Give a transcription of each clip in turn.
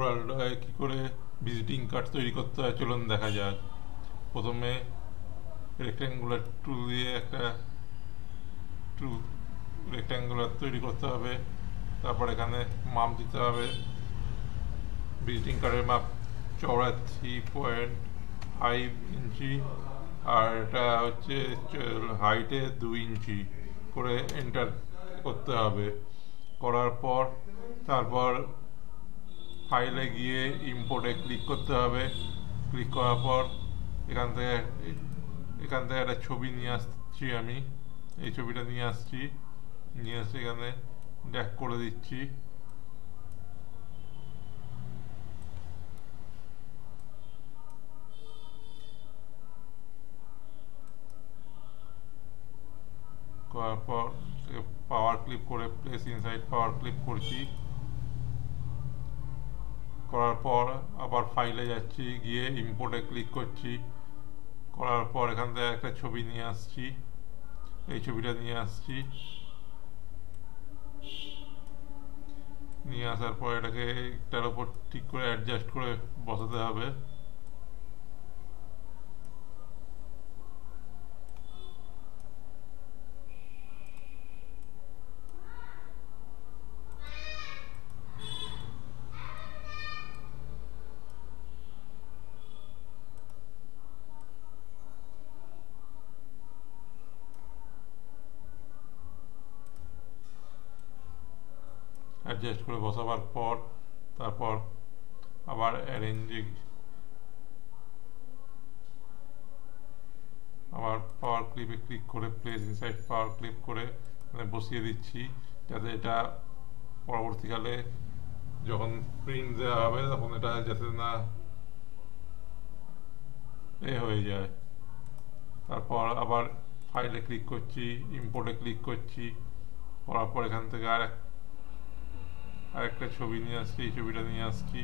কোরালডায় কী করে visiting card তৈরি করতে হয় চলুন দেখা যাক। প্রথমে রেক্ট্যাঙ্গুলার টুল দিয়ে একটা টু রেক্ট্যাঙ্গুলার তৈরি করতে হবে। তারপর এখানে মাপ দিতে হবে। ভিজিটিং কার্ডের মাপ চওড়া 3.5 ইঞ্চি আর এটা হচ্ছে হাইটে 2 ইঞ্চি করে এন্টার করতে হবে। করার পর তারপর ফাইলে গিয়ে ইম্পোর্টে ক্লিক করতে হবে। ক্লিক করার পর এখান থেকে একটা ছবি নিয়ে আসছি। আমি এই ছবিটা নিয়ে আসছি, নিয়ে এসে এখানে ড্র্যাগ করে দিচ্ছি। করার পর পাওয়ার ক্লিপ করে প্লেস ইনসাইড পাওয়ার ক্লিপ করছি। করার পর আবার ফাইলে যাচ্ছি, গিয়ে ইম্পোর্টে ক্লিক করছি। করার পর এখান থেকে একটা ছবি নিয়ে আসছি, এই ছবিটা নিয়ে আসছি। নিয়ে আসার পর এটাকে একটার ওপর ঠিক করে অ্যাডজাস্ট করে বসাতে হবে। অ্যাডজাস্ট করে বসাবার পর তারপর আবার অ্যারেঞ্জে আবার পাওয়ার ক্লিপে ক্লিক করে প্লেস ইনসাইড পাওয়ার ক্লিপ করে বসিয়ে দিচ্ছি, যাতে এটা পরবর্তীকালে যখন প্রিন্ট দেওয়া হবে তখন এটা যাতে না হয়ে যায়। তারপর আবার ফাইলে ক্লিক করছি, ইম্পোর্টে ক্লিক করছি। করার পর এখান থেকে আরেকটা ছবি নিয়ে আসছি, এই ছবিটা নিয়ে আসছি।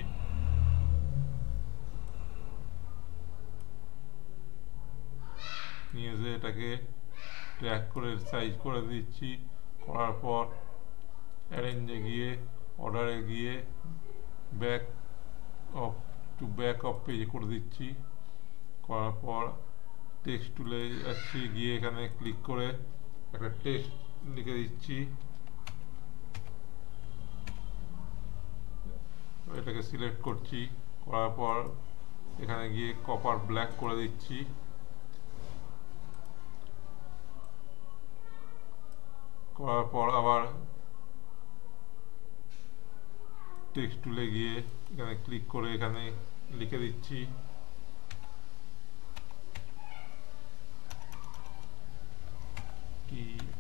নিয়ে এসে এটাকে ট্র্যাক করে সাইজ করে দিচ্ছি। করার পর অ্যারেঞ্জে গিয়ে অর্ডারে গিয়ে ব্যাক অফ পেজে করে দিচ্ছি। করার পর টেক্সট টুলে যাচ্ছি, গিয়ে এখানে ক্লিক করে একটা টেক্সট লিখে দিচ্ছি। এটাকে সিলেক্ট করছি, করার পর এখানে গিয়ে কপার ব্ল্যাক করে দিচ্ছি। করার পর আবার টেক্সট টুলে গিয়ে এখানে ক্লিক করে এখানে লিখে দিচ্ছি।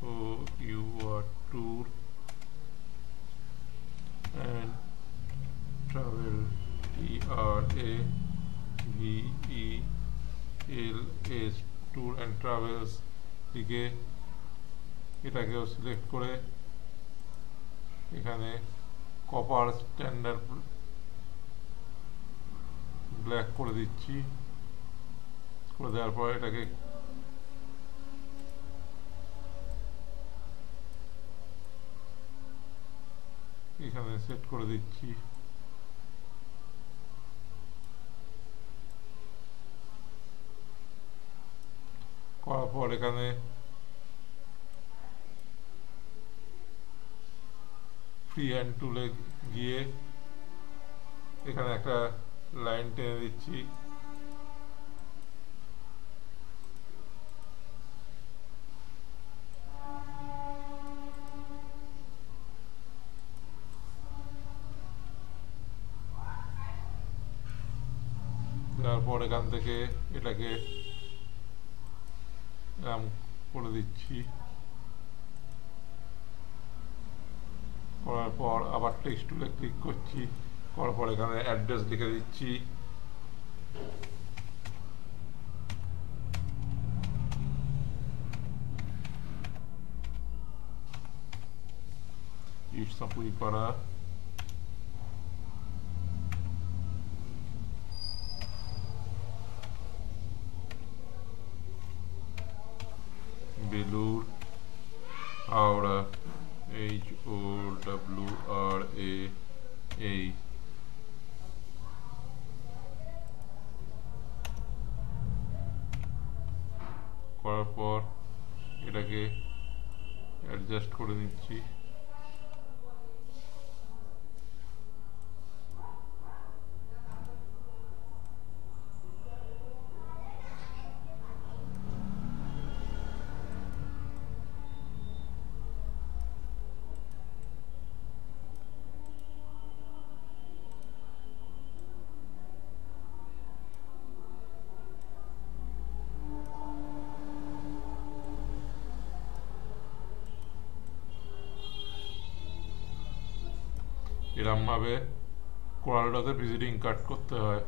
TOUR tour and travel TRAVELS tour and travels লিখে এটাকেও সিলেক্ট করে এখানে কপার স্ট্যান্ডার্ড ব্ল্যাক করে দিচ্ছি। করে দেওয়ার পর এটাকে এখানে সেট করে দিচ্ছি। করার পর এখানে ফ্রি হ্যান্ড টুলে গিয়ে এখানে একটা লাইন টেনে দিচ্ছি। তারপর এখান থেকে এটাকে করে দিচ্ছি। করার পর আবার টেক্সট টুলে ক্লিক করছি। করার পর এখানে অ্যাড্রেস লিখে দিচ্ছি। ইটসাপুরিপাড়া, বেলুর, হাওড়া, HOWRA অ্যাডজাস্ট করে নিচ্ছি। এরমভাবে কোরালটাতে ভিজিটিং কার্ড করতে হয়।